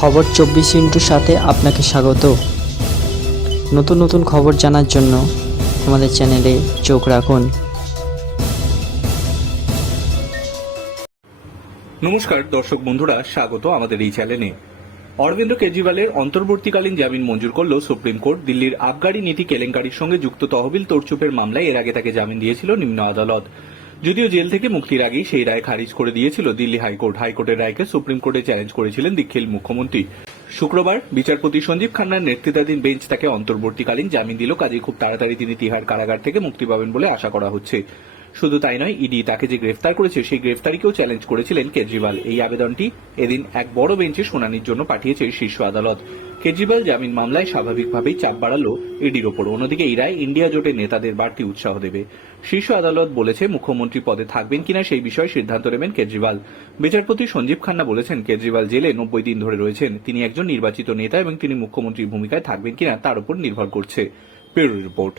খবর চব্বিশ ইন্টুর সাথে আপনাকে স্বাগত। নতুন নতুন খবর জানার জন্য আমাদের চ্যানেলে চোখ রাখুন। নমস্কার দর্শক বন্ধুরা, স্বাগত আমাদের এই চ্যানেলে। অরবিন্দ কেজরিওয়ালের অন্তর্বর্তীকালীন জামিন মঞ্জুর করল সুপ্রিম কোর্ট। দিল্লির আবগারি নীতি কেলেঙ্কারির সঙ্গে যুক্ত তহবিল তোরচুপের মামলায় এর আগে তাকে জামিন দিয়েছিল নিম্ন আদালত। যদিও জেল থেকে মুক্তির আগেই সেই রায় খারিজ করে দিয়েছিল, দিল্লি হাইকোর্ট। হাইকোর্টের রায়কে সুপ্রিম কোর্টে চ্যালেঞ্জ করেছিলেন দীক্ষিল মুখ্যমন্ত্রী। শুক্রবার বিচারপতি সঞ্জীব খান্নার নেতৃত্বাধীন বেঞ্চ তাকে অন্তর্বর্তীকালীন জামিন দিল কাজে খুব তাড়াতাড়ি তিনি তিহার কারাগার থেকে মুক্তি পাবেন বলে আশা করা হচ্ছে। শুধু তাই নয়, ইডি তাকে যে গ্রেফতার করেছে, সেই গ্রেফতারিকেও চ্যালেঞ্জ করেছিলেন কেজরিওয়াল। এই আবেদনটি এদিন এক বড় বেঞ্চে শুনানির জন্য পাঠিয়েছে শীর্ষ আদালত। কেজরিওয়াল জামিন মামলায় স্বাভাবিকভাবেই চাপ বাড়ালো ইডির ওপর। অন্যদিকে এই রায় ইন্ডিয়া জোটের নেতাদের বাড়তি উৎসাহ দেবে। শীর্ষ আদালত বলেছে মুখ্যমন্ত্রী পদে থাকবেন কিনা সেই বিষয়ে সিদ্ধান্ত নেবেন কেজরিওয়াল। বিচারপতি সঞ্জীব খান্না বলেছেন, কেজরিওয়াল জেলে নব্বই দিন ধরে রয়েছেন। তিনি একজন নির্বাচিত নেতা এবং তিনি মুখ্যমন্ত্রীর ভূমিকায় থাকবেন কিনা তার উপর নির্ভর করছে। রিপোর্ট।